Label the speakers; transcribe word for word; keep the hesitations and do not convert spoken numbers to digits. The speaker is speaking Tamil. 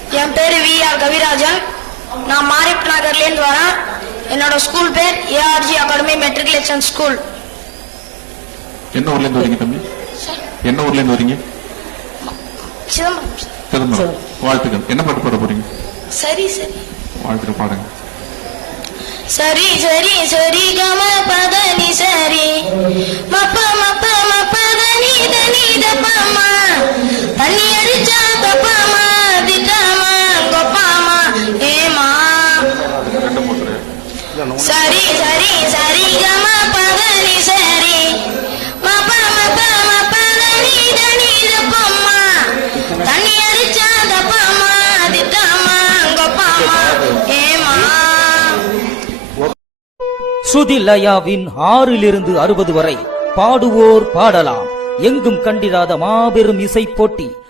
Speaker 1: என் பேரு வி ஆர் கவிராஜன். நான் மாரிப் நகர்லேருந்து வரேன். என்னோட ஸ்கூல் பேர் ஏஆர்ஜி அகாடமி மெட்ரிகுலேஷன் ஸ்கூல்.
Speaker 2: என்ன ஊர்ல இருந்து வரீங்க தம்பி? என்ன ஊர்ல இருந்து வரீங்க?
Speaker 1: சிதம்பரம்.
Speaker 2: சிதம்பரம். வாழ்த்துக்கள். என்ன பாட்டு பாட போறீங்க?
Speaker 1: சரி சரி.
Speaker 2: வாழ்த்துக்கள், பாடுங்க.
Speaker 1: சரி சரி சரி கம பதனி சரி மப்ப மப்ப மப்ப தனி தனி தப்பமா தண்ணி அடிச்சா தப்பமா திட்டமா கொப்பாமா ஏமா. சரி சரி சரி கம பதனி சரி மப்ப மப்ப மப்ப தனி தனி தப்பமா தண்ணி அடிச்சா தப்பமா திட்டமா கொப்பாமா ஏமா.
Speaker 3: ஸ்ருதி லயாவின் ஆறிலிருந்து அறுபது வரை பாடுவோர் பாடலாம். எங்கும் கண்டிராத மாபெரும் இசை போட்டி